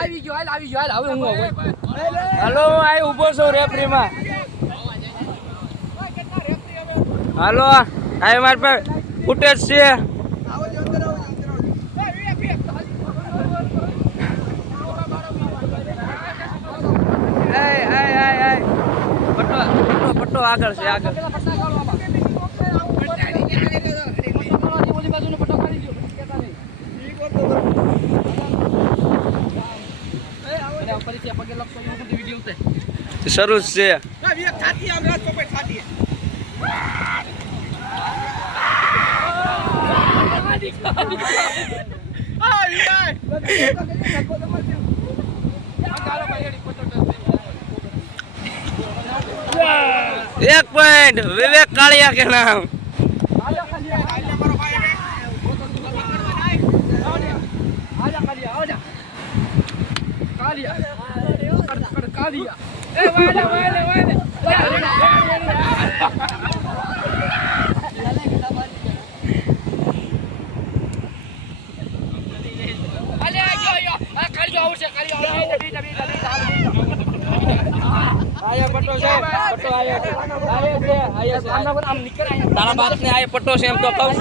આવી ગયો હાલ હવે હું હાલો આ ઊભો છું રેફરીમાં હાલો આ માર પર ફૂટેજ છે પટ્ટો આગળ છે આગળ શરૂ છે एक पॉइंट विवेक कालिया के नाम तारा बात ने आए पट्टो से हम तो कहूं